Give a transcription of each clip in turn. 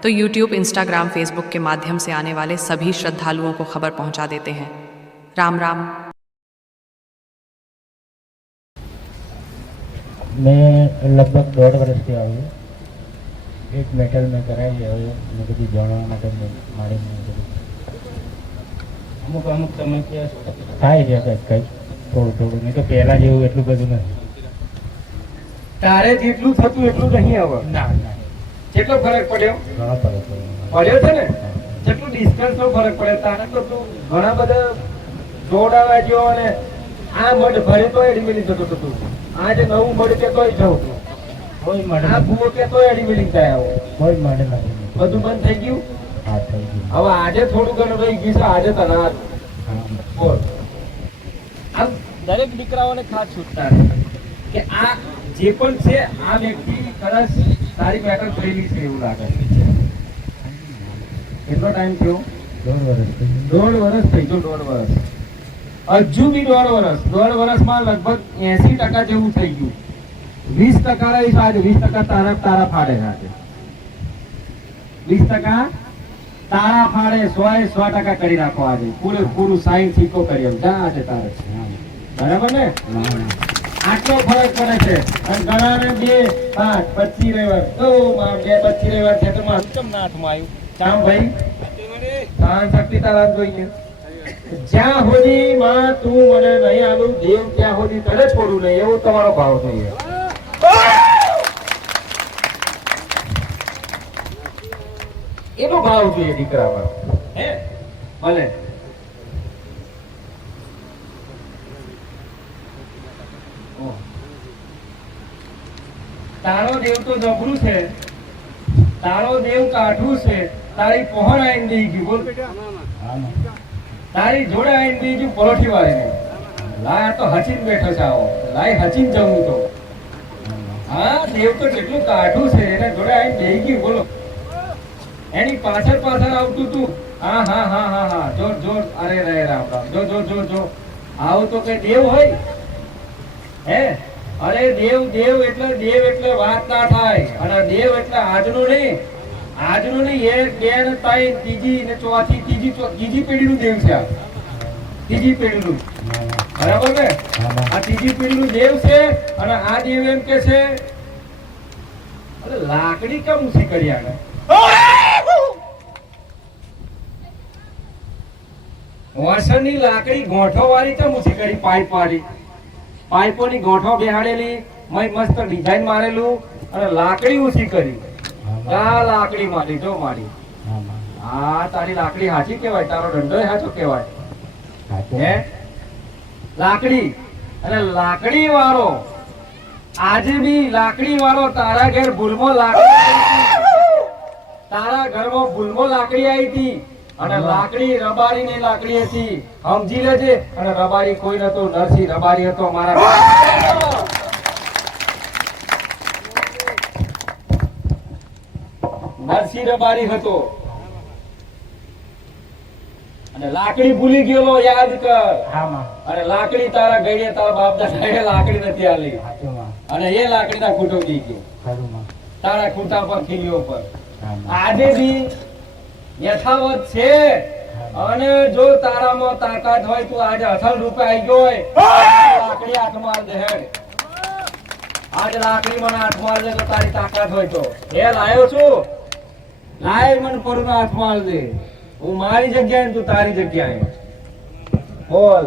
तो YouTube Instagram Facebook के माध्यम से आने वाले सभी श्रद्धालुओं को खबर पहुंचा देते हैं राम राम મેં લગભગ દોઢ વર્ષથી આવ્યું એક મેટલ મેં કરાવી હવે મેં બધું જાણવા માટે મેં મારી મેં બધું અમુક અમુક સમસ્યા થાય છે કંઈક કંઈક થોડું થોડું નહીં તો પહેલાં જેવું એટલું બધું નથી તારે જેટલું થતું એટલું નહીં હવે ના ના કેટલો ફરક પડ્યો? ઘણો ફરક પડ્યો. છે ને? કેટલું ડિસ્ટન્સ નો ફરક પડે. તારે તો તું ઘણા બધા દોડાવા ગયો અને આ મઢ ભરે તો એડી મિલિંગ થતો હતો તું. આ જે નવું મઢ કે તોય જવું તું કોઈ આ મળે ભૂવો કે તોય એડી મિલિંગ જાય આવો. કોઈ મળે નથી. બધું બંધ થઈ ગયું? હા થઈ ગયું. હવે આજે થોડું ઘણું રહી ગયું છે. આજે તના હા બોલ. આમ દરેક દીકરાઓને ખાસ છૂટતા કે આ જે પણ છે આ વ્યક્તિ કદાચ તારી પેટર્ન થયેલી છે એવું લાગે કેટલો ટાઈમ થયો? દોઢ વર્ષ દોઢ વર્ષ થઈ ગયો દોઢ વર્ષ હજુ બી દોઢ વર્ષ દોઢ વર્ષમાં લગભગ એસી ટકા જેવું થઈ ગયું. વીસ ટકા રહીશ આજે. વીસ ટકા તારા તારા ફાડે આજે. વીસ ટકા તારા ફાડે સો એ સો ટકા કરી રાખો આજે. પૂરેપૂરું સાઈન ઠીકો કરી જા આજે તારે. બરાબર ના? આટલો ફરક પડે છે. અને ઘણાને બે પાંચ પચીસ રવિવાર. તો બે પચીસ રવિવાર છે તો કેમ ના હાથમાં આવ્યું ચામ ભાઈ. તાન શક્તિ તારા જોઈએ જ્યાં સુધી માં તું મને નહીં આવું દેવ ત્યાં સુધી તને છોડું નહીં. એવો તમારો ભાવ જોઈએ એનો ભાવ જોઈએ દીકરામાં. હે? ભલે. દેવ તો જબરું છે. તારો દેવ કાઠું છે. તારી પહોળ આઈને દઈ ગયું. બોલ. તારી જોડે આઈને દઈ ગયું પરોઠી વાળીને લાય તો હચીન બેઠો છે આવો. લાય, હચીન જમું તો. હા, દેવ તો કેટલું કાઠું છે, એને જોડે આઈ દઈ ગયું. બોલો. એની પાછળ પાછળ આવતું તું. હા હા હા હા હા. જોર જોર. અરે રે રામ રામ. જો જો જો જો. આવું તો કઈ દેવ હોય? હે? અરે દેવ દેવ એટલે દેવ એટલે વાત ના થાય. અને દેવ એટલે આજનું નહીં. આજનું નહીં એ બે ને ત્રણ ત્રીજી ને ચોથી ત્રીજી ત્રીજી પેઢીનું દેવ છે ત્રીજી પેઢીનું. બરાબર ને? આ ત્રીજી પેઢીનું દેવ છે અને આ દેવ એમ કે છે અરે લાકડી કેમ ઊંચી કરી આને વાસણની લાકડી ગોઠો વાળી કેમ ઊંચી કરી? પાઇપ વાળી. પાઇપોની ગોઠો બેહાડેલી મય મસ્ત ડિઝાઇન મારેલું અને લાકડી ઊંચી કરી. આ લાકડી મારી જો મારી. હા આ તારી લાકડી હાચી કહેવાય તારો દંડો હાચો કહેવાય. હે? લાકડી. અને લાકડી વાળો. આજે બી લાકડી વાળો તારા ઘેર ભૂલમો લાકડી તારા ઘરમાં ભૂલમો લાકડી આવી હતી. અને લાકડી રબારી ની લાકડી હતી. સમજી લેજે. અને રબારી કોઈ નતો નરસિંહ રબારી હતો મારા નરસિંહ રબારી હતો. અને લાકડી ભૂલી ગયેલો યાદ કર. અને લાકડી તારા ગઈએ તારા બાપ દાદા લાકડી નથી આલી અને એ લાકડી ના ખૂટો ગઈ ગયો. તારા ખૂટા પર ખીલીઓ પર. આજે બી યથાવત છે. અને જો તારામાં તાકાત હોય તો આજે અસલ રૂપે આવી ગયો હોય. લાકડી હાથમાં દે આજ લાકડી મને હાથમાં દે તો તારી તાકાત હોય તો. એ લાયો છું. લાય મને પરનો હાથમાં દે. હું મારી જગ્યાએ તું તારી જગ્યાએ. બોલ.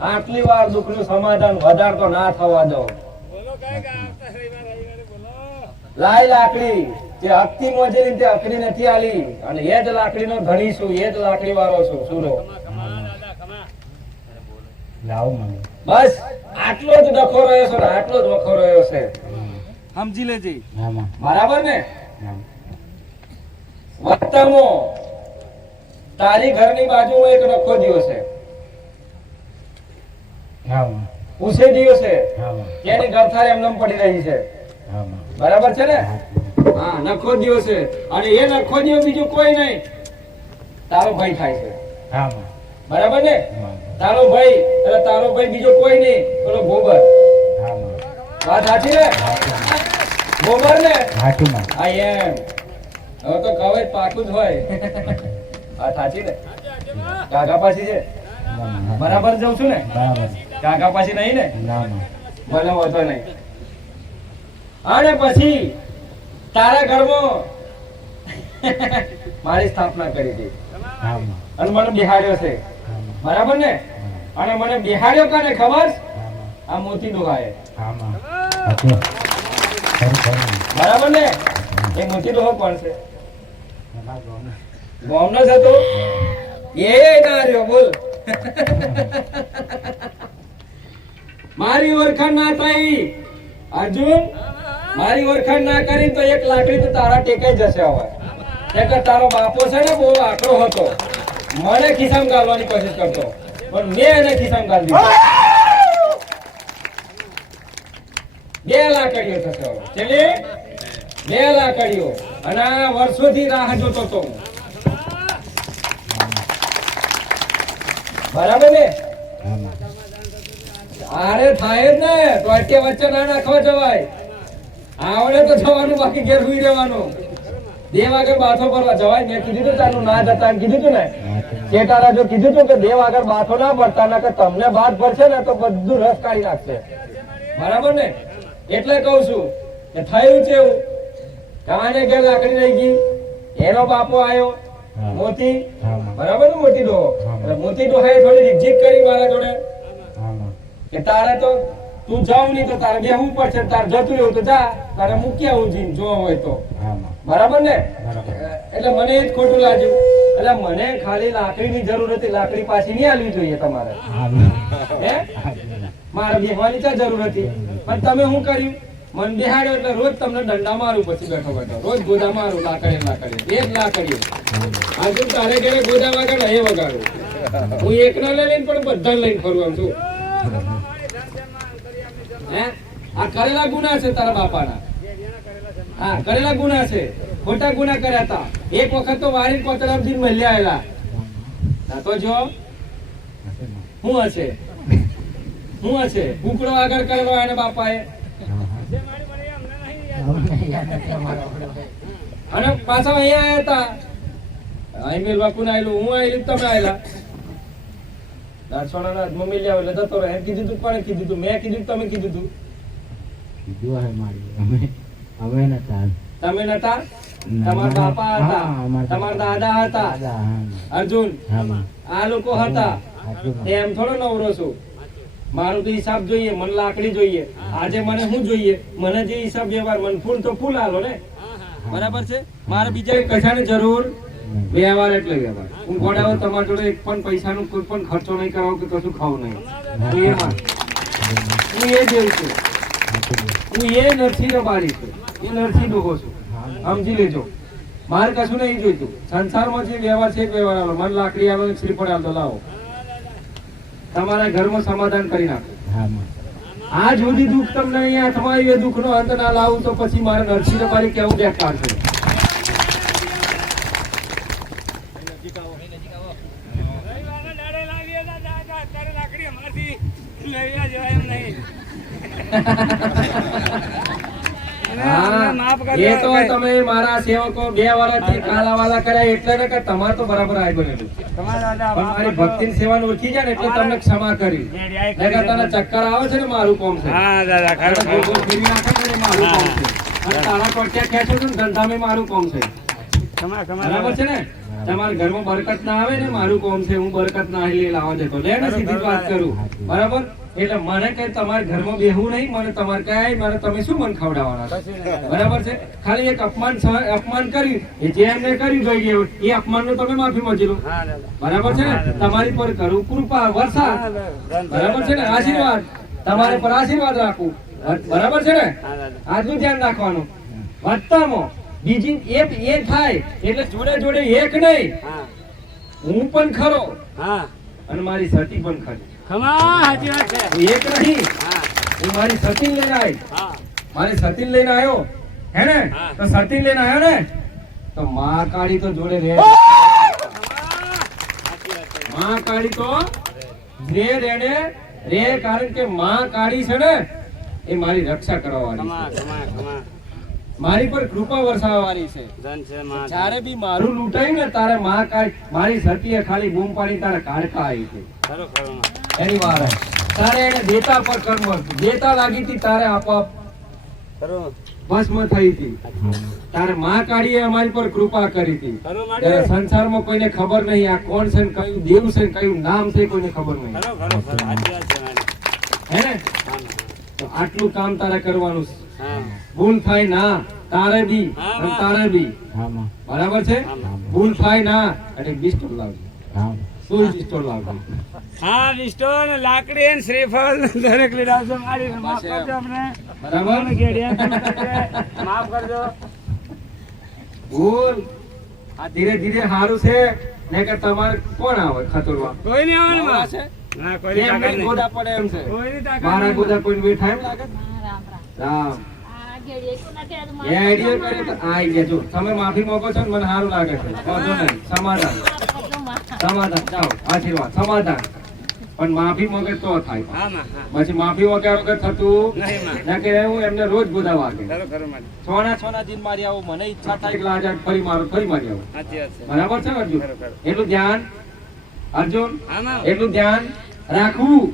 આટલી વાર દુઃખનું સમાધાન વધાર તો ના થવા દો. લાય લાકડી. જે હકતી મોજેલી તે અકડી નથી આલી. અને એ જ લાકડીનો ધણી છું એ જ લાકડી વાળો છું સુરો લાવ મને. બસ આટલો જ ડખો રહ્યો છે આટલો જ વખો રહ્યો છે. સમજી લેજે. બરાબર ને? હા તારી ઘરની બાજુમાં એક ડખો દીવો છે. હા ઉસે દીવો છે. એની ગરથાર એમનેમ પડી રહી છે. બરાબર છે ને? હા હા નખો દિયો છે અને એ નખો દિયો બીજું કોઈ નહીં. તારો ભાઈ થાય છે. હા બરાબર ને? તારો ભાઈ એટલે તારો ભાઈ બીજો કોઈ નહીં. પેલો ગોબર. વાત સાચી ને? ગોબર ને? આ એમ. હવે તો કવચ પાકું જ હોય. વાત સાચી ને? કાકા પાછી છે? બરાબર જઉં છું ને? કાકા પાછી નહીં ને. ભલે હોતો નહીં. અને પછી તારા ઘરમાં મારી સ્થાપના કરી હતી. અને મને બિહાર્યો છે. બરાબર ને? અને મને બિહાર્યો કાને ખબર? આ મોતી ખરું બરાબર ને? એ મોતી ડોહો કોણ છે? ગામનો જ હતો? એ ના રહ્યો બોલ. મારી ઓળખાણ ના થઈ અર્જુન? મારી ઓળખાણ ના કરી તો એક લાકડી તો તારા ટેકાઈ જશે હવે. કે તારો બાપો છે ને બહુ આકરો હતો. મને ખિસ્સામ ગાલવાની કોશિશ કરતો. પણ મેં એને ખિસ્સામ ગાલી દીધો. બે લાકડીઓ થશે હવે. ચલી બે લાકડીઓ. અને આ વર્ષોથી રાહ જોતો હતો હું. બરાબર ને? અરે થાય ને. અટકે વચ્ચે ના નાખવા જવાય. આવડે તો જવાનું બાકી ઘેર સુઈ રહેવાનું. દેવ આગળ બાથો ભરવા જવાય મેં કીધું તું તારું ના જતા કીધું તું ને. કે કેટારા જો કીધું તું કે દેવ આગળ બાથો ના ભરતા ના કે તમને બાદ ભરશે ને તો બધું રસ કાઢી નાખશે. બરાબર ને? એટલે કહું છું કે થયું છે એવું. કાને ઘેર લાકડી રહી ગઈ. એનો બાપો આવ્યો મોતી. બરાબર ને મોતી ડોહો? મોતી એટલે મોતી થોડી રીઝિક કરી મારા જોડે. કે તારે તો તું જાવ નહીં તો તારે બેહવું પડશે તારે જતું રહેવું તો જા. તારે મૂક્યા હું જીન જો હોય તો. બરાબર ને? એટલે મને જ ખોટું લાગ્યું. એટલે મને ખાલી લાકડીની જરૂર હતી લાકડી પાછી નહીં આલવી જોઈએ તમારે. હા મારે બેહવાની ક્યાં જરૂર હતી? પણ તમે શું કર્યું? મન બેહાડ્યો એટલે રોજ તમને દંડા મારું પછી બેઠો બેઠો. રોજ ગોદા મારું લાકડી લાકડી એક લાકડી આજુ તારે ઘરે ગોદા વગાડો એ વગાડું. હું એક ના લઈને પણ બધા લઈને ફરવાનું છું. હે? આ કરેલા ગુના છે તારા બાપાના. હા, કરેલા ગુના છે. ખોટા ગુના કર્યા હતા એક વખત તો વારી કોતરામજી મળ્યા આવેલા ના તો જો. શું હશે? શું હશે? કુકડો આગળ કરવા અને બાપાએ? અને પાછા અહીંયા આયા હતા અહીં મેલ બાપુ ને આયેલું, હું આયેલું તમે આયેલા. દાસવાળાના હાથમાં મેલ્યા એટલે જતો રહે કીધું તું કોણે કીધું તું? મેં કીધું તમે કીધું તું. કીધું હે મારી. અમે અમે નતા. તમે નતા? તમારા બાપા હતા. તમારા દાદા હતા. અર્જુન આ લોકો હતા. એમ થોડો નવરો છું. મારું તો હિસાબ જોઈએ મને લાકડી જોઈએ. આજે મને શું જોઈએ? મને જે હિસાબ વ્યવહાર મને ફૂલ તો ફૂલ આલો ને. બરાબર છે. મારે બીજા કશાની જરૂર વ્યવહાર એટલે વ્યવહાર હું ગોડાવો તમારા જોડે એક પણ પૈસાનો કોઈ પણ ખર્ચો નહીં કરાવો કે કશું ખાવું નહીં. હું. એ હું એ જેવું છું. હું એ નરસિંહ રબારી છું. એ નરસિંહ ડોહો છું. સમજી લેજો. મારે કશું નહીં જોઈતું. સંસારમાં જે વ્યવહાર છે એ વ્યવહાર આલો. મન લાકડી આવે શ્રીફળ આલો. લાવો. તમારા ઘરમાં સમાધાન કરી નાખો. આ સુધી દુઃખ તમને અહીંયા આવ્યું એ દુઃખનો અંત ના લાવું તો પછી મારે નરસિંહ રબારી કેવું બેકાર છે. હા, એ તો તમે મારા સેવકો બે વર્ષથી કાલાવાલા કર્યા એટલે ને કે તમારે તો બરાબર પણ મારી ભક્તિની સેવાને ઓળખી જાય ને એટલે તમને ક્ષમા કરી. તને ચક્કર આવે છે ને મારું કોમ છે. મારું કોમ છે. અને તારા કોટિયા ખેંચો છો ને ધંધામાં મારું કોમ છે. બરાબર છે ને? તમારા ઘરમાં બરકત ના આવે ને મારું કોમ છે હું બરકત ના આવી લાવવા જતો. લે ને સીધી વાત કરું. બરાબર? એટલે મને કઈ તમારા ઘરમાં બેહવું નહીં મને તમારે કઈ મને તમે શું મન ખવડાવવાના બરાબર છે? ખાલી એક અપમાન અપમાન કર્યું એ જે એમને કર્યું ગઈ ગયો એ અપમાનનો તમે માફી માંગી લો. બરાબર છે ને? તમારી પર કરું કૃપા વરસાદ. બરાબર છે ને? આશીર્વાદ. તમારે પર આશીર્વાદ રાખવું. બરાબર છે ને? આજનું ધ્યાન રાખવાનું. વધતામાં બીજી એક એ થાય એટલે જોડે જોડે એક નહીં. હું. પણ ખરો હા. અને મારી સતી પણ ખરી. ખમા સાચી વાત છે. એક નહીં. હા. મારી સતી લઈને આવી હા. મારી સતી લઈને આવ્યો હે ને. તો સતી લઈને આવ્યો ને? તો મા કાળી તો જોડે વાત મા કાળી તો રે રેડે રે કારણ કે મા કાળી છે ને એ મારી રક્ષા ખમા. મારી પર કૃપા વરસાવવાની છે. જ્યારે બી મારું લૂંટાય ને તારે મા કાઢ મારી સતીએ ખાલી બૂમ પાડી તારે કાઢતા આવી છે. એની વાર. તારે એને દેતા પર કર્મ દેતા લાગી હતી તારે આપોઆપ ભસ્મ થઈ હતી. તારે મા કાળીએ અમારી પર કૃપા કરી હતી. સંસારમાં કોઈને ખબર નહીં આ કોણ છે ને કયું દેવ છે ને કયું નામ છે કોઈને ખબર નહીં. હે ને? આટલું કામ તારે કરવાનું છે. ભૂલ થાય ના તારે બી. તારે બી. બરાબર છે? ભૂલ થાય ના એટલે બિસ્ટોલ લાવજો. હા. બિસ્ટોલ લાવજો. હા વિસ્ટોન લાકડી અને શ્રીફળ દરેક લીધા છે. મારી માફ કરજો અમને. બરાબર? ઘેડિયા તમે કરજો. માફ કરજો. ભૂલ આ ધીરે ધીરે સારું છે ને કે તમારે કોણ આવે ખતરવા? કોઈ નહીં આવવાનું છે? ના કોઈ એમ તાકાત નહીં. નહીં ગોદા પડે એમ છે. કોઈની તાકાત મારા ગોદા કોઈ લાગે? રામ. રામ. તમે માફી મોકો છો ને મને સારું લાગે છે. સમાધાન. સમાધાન. જાઓ. આશીર્વાદ. સમાધાન. પણ માફી માંગે તો થાય. હા માં હા. પછી માફી વગર વગર થતું ના કે હું એમને રોજ ખરો ખરો છોના છોના દિન મારી આવું. મને ઈચ્છા થાય એટલે લાજ ફરી મારું ફરી મારી આવું. બરાબર છે અર્જુન? એટલું ધ્યાન અર્જુન? એટલું ધ્યાન રાખવું.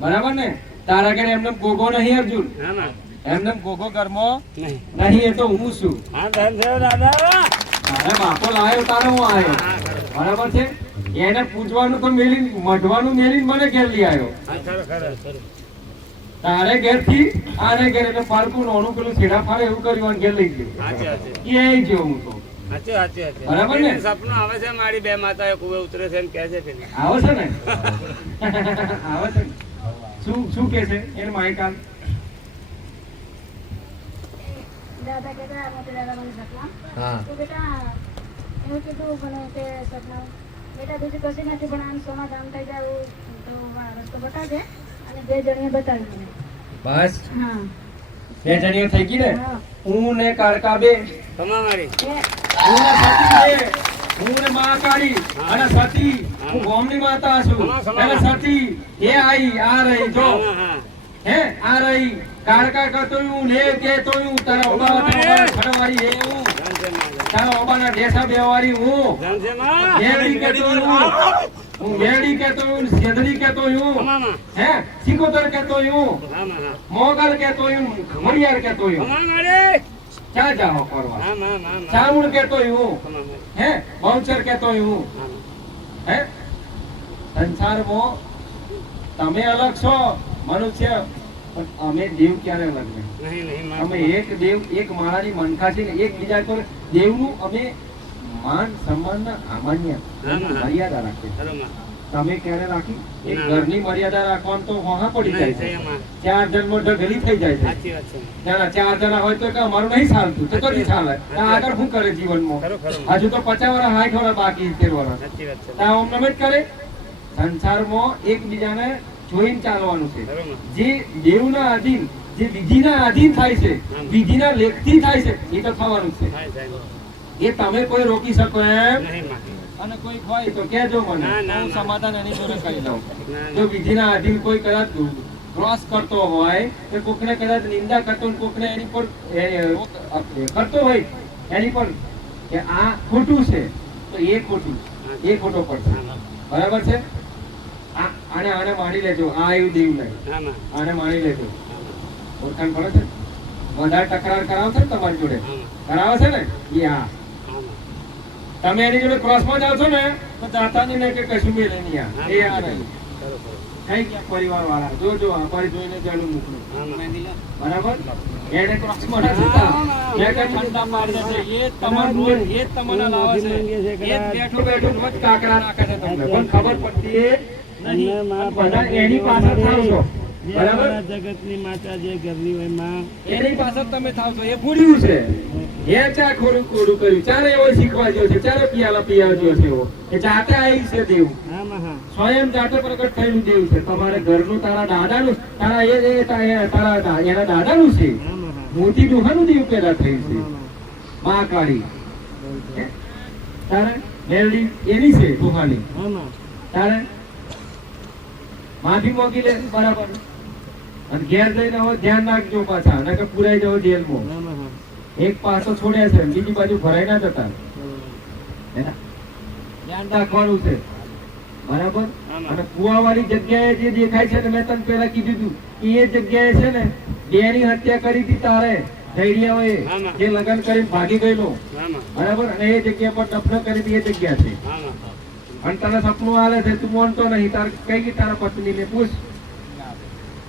બરાબર ને? તારા કે એમને ગોગો નહીં અર્જુન. એમને ગોગો કરમો નહીં. એ તો હું છું. હા દાદા. તારે બાપો લાયો તારે હું આવ્યો બરાબર છે? એને પૂછવાનું તો મેલી મઢવાનું મેલી મને ઘેર લઈ આવ્યો તારે ઘેરથી આને ઘેર એટલે પારકું નોનું પેલું છેડા ફાડે એવું કર્યું અને ઘેર લઈ ગયો. એ ગયો હું તો. બરાબર ને? સપનું આવે છે મારી બે માતાએ કુવે ઉતરે છે ને કે છે આવે છે ને? આવે છે? શું શું કે છે? એને માહિતી દાદા કહેતા મોટા દાદા મને સપના હા. તો બેટા એવું કીધું મને કે સપના બેટા બીજું કશું નથી પણ આમ સમાધાન થઈ જાય એવું. તો રસ્તો બતાવજે અને બે જણીએ બતાવી મને બસ. હા. બે જણીઓ થઈ ગઈ ને? હું. ને કાળકા બે. કમા મારી. હું ને સતી બે. હું ને મહાકાળી અને સતી હું. ગોમની માતા છું. અને સતી એ આઈ આ રહી જો. હે? આ રહી. કાળકા લે તે તારા ખડવારી હું. માં તારા ઓબાના ઢેસા બેવારી હું. મેળી હું હું મેળી હું હું હે સિકોતર હું હા હા મોગલ કે હું મણિયાર હું જાઓ કરવા હા હું હે બાઉન્સર કેતો હું હે? સંસારમાં તમે અલગ છો મનુષ્ય પણ અમે દેવ ક્યારે અલગ નહીં? માં અમે એક દેવ એક માળાની મનખા છે ને એક બીજા પર દેવનું અમે માન સન્માનના હા. મર્યાદા રાખીએ. તમે ક્યારે રાખી? એક ઘરની મર્યાદા રાખવાનું તો વહા પડી જાય છે. ચાર જણ જણમાં ઢગલી થઈ જાય છે. ત્યાંના ચાર જણા હોય તો કે અમારું નહીં ચાલતું તો તો નહીં ચાલે. આગળ શું કરે જીવનમાં? માં. હજુ તો પચાસ વર્ષ સાઠ વર્ષ બાકી તેર વર્ષ આમ જ કરે. સંસારમાં એકબીજાને જોઈને ચાલવાનું છે. જે દેવના આધીન જે વિધિના આધીન થાય છે વિધિના લેખથી થાય છે એ તો થવાનું છે. એ તમે કોઈ રોકી શકો એમ? અને કોઈ હોય તો કહેજો મને. હું સમાધાન એની જોડે કરી દઉં જો ના. વિધિના આધીન કોઈ કદાચ ક્રોસ કરતો હોય કે કોકને કદાચ નિંદા કરતો હોય, કોકને એની પર કરતો હોય એની પર કે આ ખોટું છે તો એ ખોટું એ ખોટો પડશે. બરાબર છે? આને આને માણી લેજો. આ આવ્યું દેવ નહીં. આને માણી લેજો. ઓળખાણ પડે છે? વધારે તકરાર કરાવશે ને તમારી જોડે? કરાવે છે ને? એ હા. તમે એની જોડે ક્રોસમાં જાવ છો ને તો દાતાની ને કે કશું મેલે નહીં આ. એ આ નહીં. થઈ ગયા પરિવાર વાળા જો જો અમારી જોઈને જાણું મોકલું બરાબર? એને ક્રોસમાં નથી. મેં કહ્યું ઠંડા પાડી દેશે. એ તમારું રોજ, એ જ તમને લાવે છે. એ જ બેઠું બેઠું રોજ કાકરા નાખે છે તમને. પણ ખબર પડતી એ જગતની માતા જે ઘરની હોયમાં. એની પાછળ તમે થાવ છો. એ પૂર્યું છે. એ ચા ખોડું ખોડું કર્યું. ચારે એવો શીખવા જેવો છે ચારે પિયાલા પિયા જેવો છે એવો એ જાતે આવી છે દેવ. સ્વયં જાતે પ્રગટ થયેલું દેવું છે. તમારે ઘરનું તારા દાદાનું તારા એ તારા એના દાદાનું છે. મોતી ડોહાનું દેવ પેદા થયું છે. મા કાળી. તારે મેલડી એની છે ડોહાની હા તારે માફી મોગી લે બરાબર. અને ઘેર જઈને હવે ધ્યાન રાખજો પાછા નકર પુરાઈ જાવ જેલમાં. એક પાસો છોડ્યા છે બીજી બાજુ ભરાઈ ના જતા. ધ્યાન રાખવાનું છે. બરાબર? અને કુવાવાળી જગ્યાએ જે દેખાય છે ને મેં તને પેલા કીધું હતું કે એ જગ્યાએ છે ને બેની હત્યા કરી હતી તારે આમાં. જે લગ્ન કરી ભાગી ગયેલો. બરાબર? અને એ જગ્યા પર દફન કરી હતી એ જગ્યા છે. અને તને સપનું હાલે છે તું માનતો નહીં. તાર કઈ ગઈ તારા પત્ની ને પૂછ.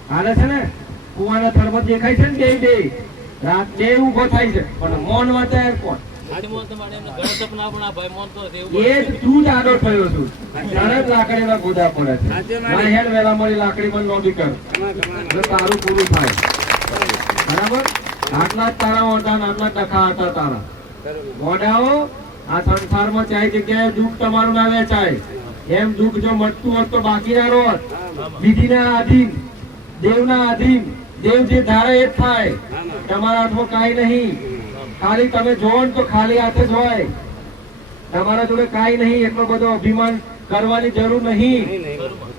હાલે છે ને? કુવાના થર્મત દેખાય છે ને બે બે? રાત બે ઊભો થાય છે. પણ મોન વાંચાય કોણ? એ જ તું જ આડો થયો છું. ત્યારે જ લાકડીના ગોદા પડે છે. હાચે મારી. ના હેડ વેલા મળી લાકડી માં લોબી કર એટલે તારું પૂરું થાય. બરાબર? આટલા જ તારા ઓઢા ને આટલા જ હતા તારા. મોઢાઓ આ સંસારમાં ચાય જગ્યાએ દુઃખ તમારું ના વેચાય. એમ દુઃખ જો મટતું હોત તો બાકી ના રોત. વિધિના આધીન દેવના આધીન દેવ જે ધારે એ થાય. તમારા હાથમાં કાંઈ નહીં. ખાલી તમે જોવો તો ખાલી હાથે જ હોય. તમારા જોડે કાંઈ નહીં એટલો બધો અભિમાન કરવાની જરૂર નહીં.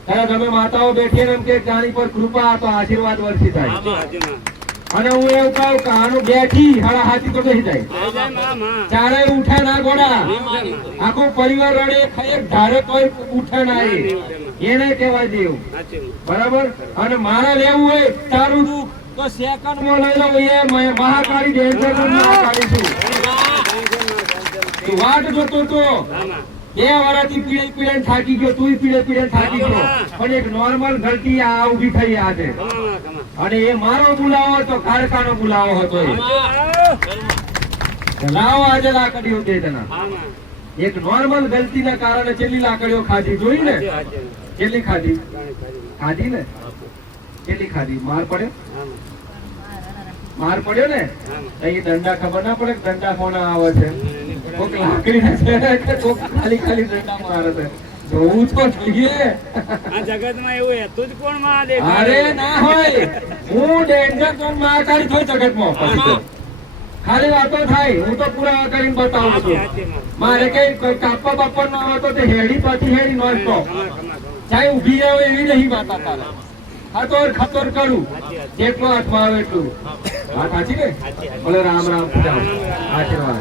ત્યારે તમે માતાઓ બેઠી એમ કે જાણી પર કૃપા તો આશીર્વાદ વર્ષી થાય. અને હું એવું કહું કે આનું બેઠી હાડા હાથી તો બેસી જાય. ચારે ઉઠે ના ગોડા. આખો પરિવાર રડે એક ધારે કોઈ ઉઠે ના એ. એને કહેવાય દેવું. બરાબર? અને મારે લેવું હોય તારું દુઃખ તો સેકન્ડમાં લઈ લઉં એ મહાકાળી મહાકાળી છું. તું વાટ જોતો તો. બે વારાથી પીડે પીડે થાકી ગયો તું પીડે પીડે થાકી ગયો. પણ એક નોર્મલ ગલતી આ ઊભી થઈ આજે. અને એ મારો બોલાવો હતો, કારખાનો બોલાવો હતો લાવો આજે લાકડીઓ દે તેના. એક નોર્મલ ગલતીના કારણે કેટલી લાકડીઓ ખાધી, જોઈ ને? કેટલી ખાધી? ખાધી ને? કેટલી ખાધી? માર પડે? માર પડ્યો ને? અહીં દંડા ખબર ના પડે દંડા કોના આવે છે? કોક લાકડી ખાલી ખાલી દંડા મારે છે? જોવું તો જોઈએ? આ જગતમાં એવું હતું જ કોણમાં અરે ના હોય. હું ડેન્જર તો મહાકાળી થયો જગતમાં. ખાલી વાતો થાય. હું તો પૂરા કરીને બતાવું છું. મારે કઈ કાપવા બાપા ના હોય તો તે હેડી પાછી હેડી નો તો ચાહે ઊભી રહે એવી નહીં વાતા તારા. ખતોર ખતોર કરું. જેટલો હાથમાં આવે એટલું. વાત સાચી ને ભલે રામ રામ. આશીર્વાદ.